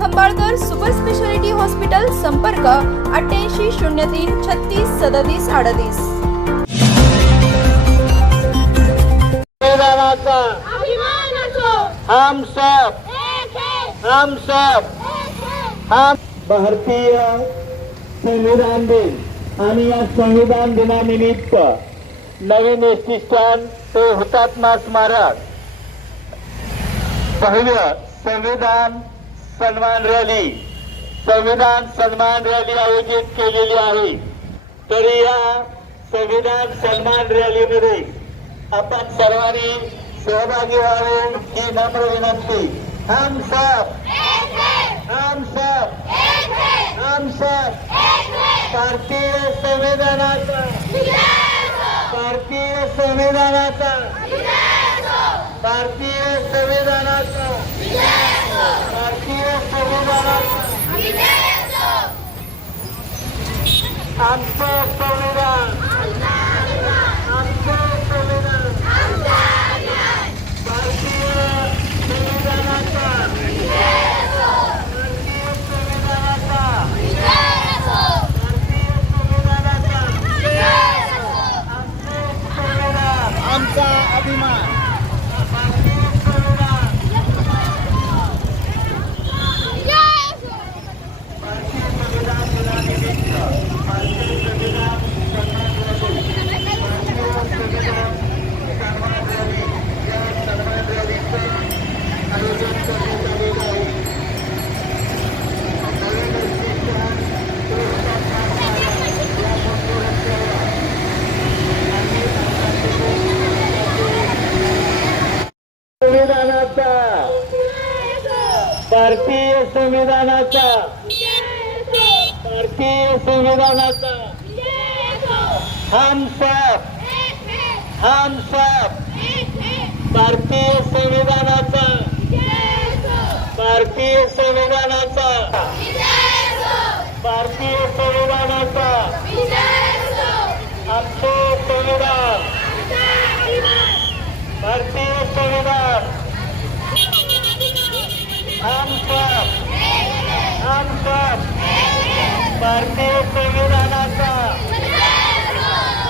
Khambalkar super speciality hospital संपर्क अठ्ठ्याऐंशी शून्य तीन छत्तीस सदतीस अडतीस. हम सब हम सब हम भारतीय संविधान दिन आणि या संविधान दिनानिमित्त नवीन एस टी स्टँड ते हुतात्मा स्मारक. पहिलं संविधान सन्मान रॅली, संविधान सन्मान रॅली आयोजित केलेली आहे. तरी या संविधान सन्मान रॅलीमध्ये आपण सर्वांनी सहभागी व्हावे ही नम्र विनंती. हम सब हम सब हम सब, भारतीय विजयाचो भारतीय विजयाचो भारतीय संविधानाचा. Anthem. संविधानाचा. भारतीय संविधानाचा. भारतीय संविधानाचा. हम सब हम सब भारतीय संविधानाचा. भारतीय संविधानाचा भारतीय संविधानाचा आमचं संविधान भारतीय संविधान हम सब हम सब भारतीय संविधानाचा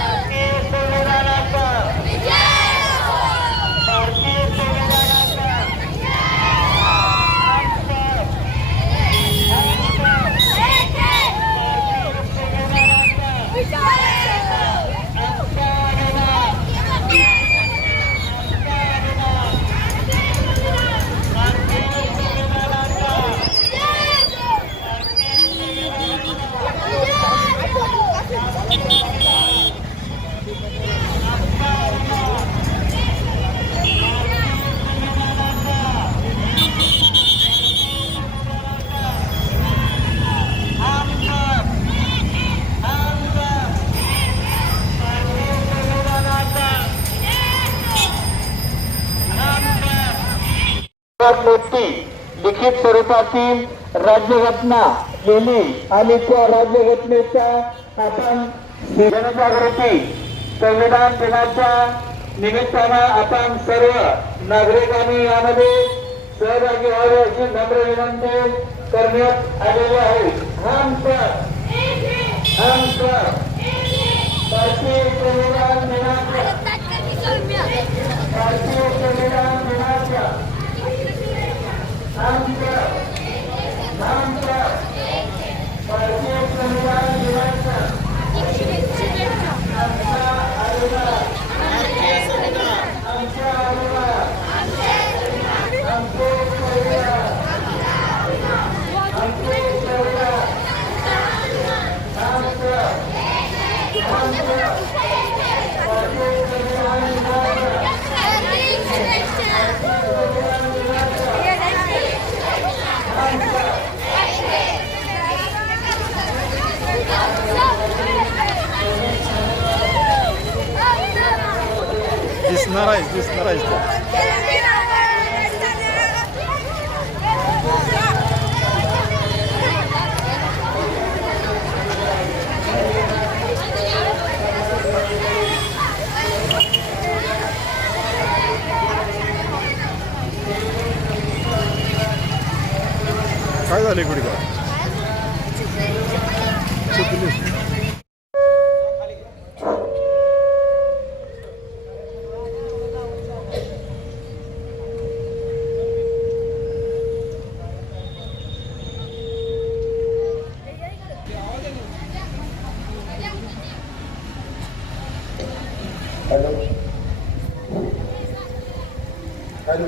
भारतीय संविधानाचा भारतीय संविधानाचा हम सब हम सब भारतीय संविधानाचा आमचा अभिमान आमचा अभिमान भारतीय संविधानाचा हम सब हम सब भारतीय संविधानाचा हम सब सर्वात मोठी लिखित राज्यघटना लिहिली आणि त्या राज्यघटनेच्या आपण जनजागृती संविधान दिनाच्या निमित्तानं आपण सर्व नागरिकांनी यामध्ये सहभागी व्हावे अशी नम्र विनंती करण्यात आलेली आहे. हम सब हम सब भारतीय संविधान दिनाच्या. भारतीय संविधान दिनाच्या. हम सब Tamamdır. करायचं काय झाले कुठे का ألو. ألو.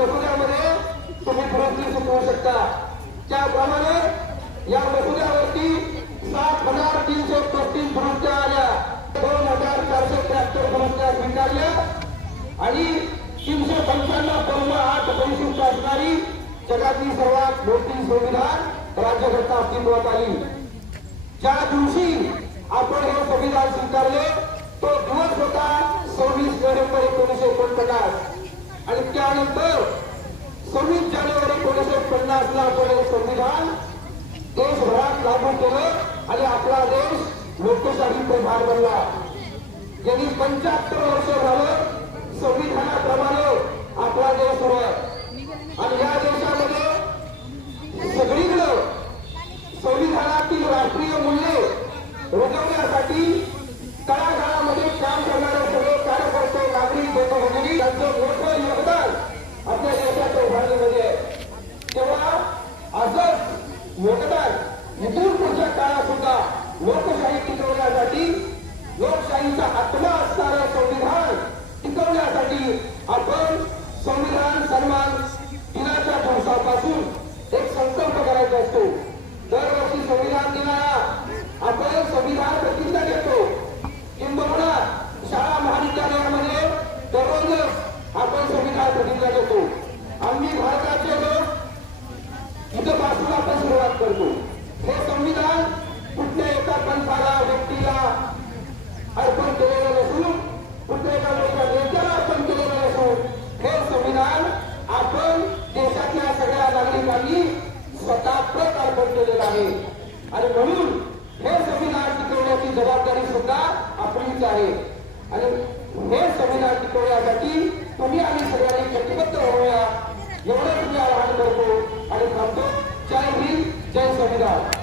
मसुद्यामध्ये तुम्ही प्रश्न सुचवू शकता. त्याप्रमाणे या मसुद्यावरती सात हजार तीनशे पस्तीस दुरुस्त्या आल्या. दोन हजार चारशे त्र्याहत्तर दुरुस्त्या स्वीकारल्या आणि तीनशे पंच्याण्णव पूर्ण आठ परिशिष्ट असणारी जगातील सर्वात मोठी संविधान राज्य राज्यघटना अस्तित्वात आली. ज्या दिवशी आपण हे संविधान स्वीकारले तो दिवस होता सव्वीस नोव्हेंबर एकोणीसशे एकोणपन्नास. आणि त्यानंतर सव्वीस जानेवारी एकोणीसशे पन्नास ला आपण संविधान देशभरात लागू केलं आणि आपला देश लोकशाही प्रभाग बनला. गेली पंच्याहत्तर वर्ष झालं संविधानाप्रमाणे आपला देश सुरू आणि या देशामध्ये सगळीकडं संविधानातील राष्ट्रीय ಬಡವರಿಗೆ आणि म्हणून हे संविधान टिकवण्याची जबाबदारी सुद्धा आपलीच आहे. आणि हे संविधान टिकवण्यासाठी तुम्ही आम्ही सगळ्यांनी कटिबद्ध होऊया. एवढं तुम्ही आवाहन करतो आणि थांबतो. जय हिंद जय संविधान